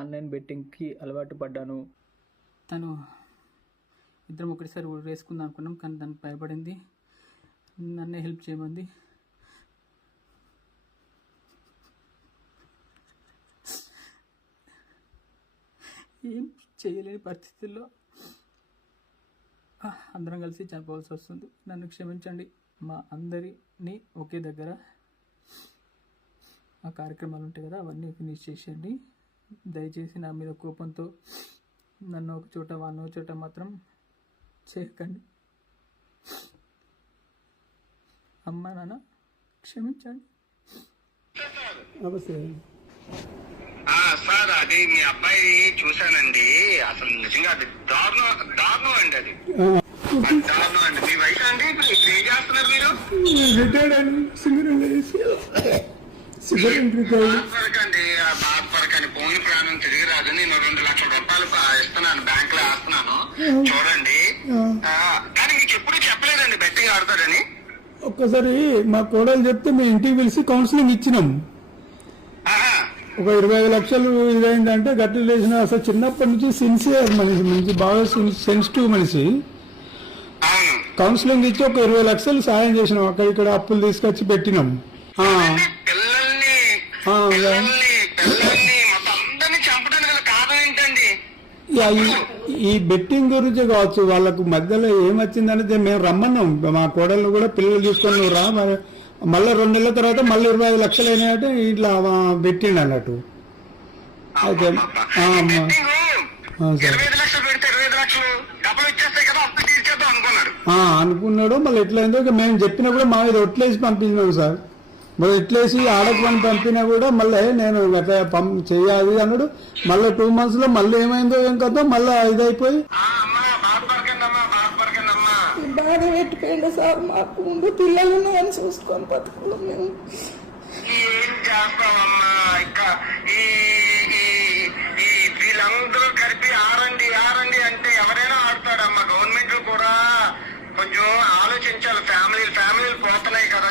Online బెట్టింగ్కి అలవాటు పడ్డాను. తను ఇద్దరం ఒకటిసారి వేసుకుందాం అనుకున్నాం, కానీ తను భయపడింది, నన్నే హెల్ప్ చేయమంది. ఏం చేయలేని పరిస్థితుల్లో అందరం కలిసి చనిపోవాల్సి వస్తుంది. నన్ను క్షమించండి. మా అందరినీ ఒకే దగ్గర ఆ కార్యక్రమాలు ఉంటాయి కదా, అవన్నీ ఫినిష్ చేసేయండి. దయచేసి నా మీద కోపంతో నన్ను ఒక చోట వాళ్ళ ఒక చోట మాత్రం చేయకండి. అమ్మ నాన్న క్షమించండి. నమస్తే సార్, అది మీ అబ్బాయి చూశానండి. అసలు నిజంగా అది దారుణం అండి. అది దారుణం అండి. మీ వయసు అండి, ఇప్పుడు ఏం చేస్తున్నారు మీరు? రిటైర్డ్ అండి, బాధపడకండి, బాధపడకండి. పోయిన ప్రాణం తిరిగి రాదు. నేను 2 లక్షల రూపాయలు ఇస్తున్నాను, బ్యాంక్ లో వేస్తున్నాను, చూడండి. కానీ మీకు ఎప్పుడు చెప్పలేదండి బెట్టింగ్ ఆడతాడని? ఒక్కసారి మా కోడలు చెప్తే మేము ఇంటికి పిలిచి కౌన్సిలింగ్ ఇచ్చినాం. ఒక 25 లక్షలు ఇదైందంటే గట్టి లేచిన అసలు చిన్నప్పటి నుంచి సిన్సియర్ మనిషి, మంచి బాగా సెన్సిటివ్ మనిషి. కౌన్సిలింగ్ ఇచ్చి ఒక 20 లక్షలు సాయం చేసినాం. అక్కడ ఇక్కడ అప్పులు తీసుకొచ్చి పెట్టినాం. ఈ బెట్టింగ్ గురించి కావచ్చు, వాళ్ళకు మధ్యలో ఏమొచ్చిందనేది మేము రమ్మన్నాం. మా కోడళ్ళు కూడా పిల్లలు తీసుకొని నువ్వు రా, మళ్ళీ 2 నెలల తర్వాత మళ్ళీ 25 లక్షలు అయినాయంటే ఇట్లా పెట్టిండు అన్నట్టు. అయితే అనుకున్నాడు. మళ్ళీ ఎట్లయిందో మేము చెప్పినా కూడా మా మీద ఒట్లేసి పంపించినాం సార్. మరి ఎట్లేసి ఆడకమని పంపినా కూడా మళ్ళీ నేను అట్లా చెయ్యాలి అన్నాడు. మళ్ళీ 2 months లో మళ్ళీ ఏమైందో ఏం కదా, మళ్ళీ ఇదైపోయి బాధ పెట్టిపోయింది సార్. మాకు ముందు పిల్లలను అని చూసుకొని బతుకులు మేము ఏం చేస్తామమ్మా. ఇంకా వీళ్ళందరూ కలిపి ఆరండి అంటే ఎవరైనా ఆడతాడమ్మా. గవర్నమెంట్ కూడా కొంచెం ఆలోచించాలి. ఫ్యామిలీలు పోతున్నాయి కదా,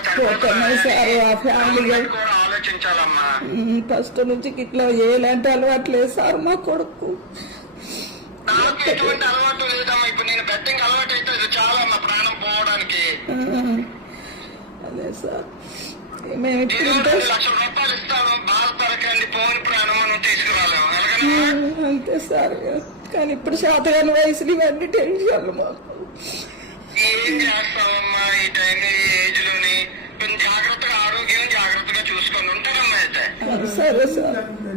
ఆలోచించాలమ్మా. ఫస్ట్ నుంచి ఇట్లా ఏలాంటి అలవాటు లేదు సార్ మా కొడుకు. నాకు ఎటువంటి అలవాటు లేదమ్మా. ఇప్పుడు నేను బెట్టింగ్ అలవాటు అయితే చాలా అమ్మా ప్రాణం పోవడానికి. అదే సార్, మేము 2 లక్షల రూపాయలు ఇస్తాను, బాధపడకండి. పోని ప్రాణం మనం తీసుకురాలేము అంతే సార్. కానీ ఇప్పుడు శాతగాని వయసులు ఇవన్నీ టెన్షన్లు మాకు. ఏం చేస్తామమ్మా ఈ టైంలో, ఈ ఏజ్ లోని కొంచెం జాగ్రత్తగా, ఆరోగ్యం జాగ్రత్తగా చూసుకొని ఉంటారమ్మా. అయితే సరే సార్.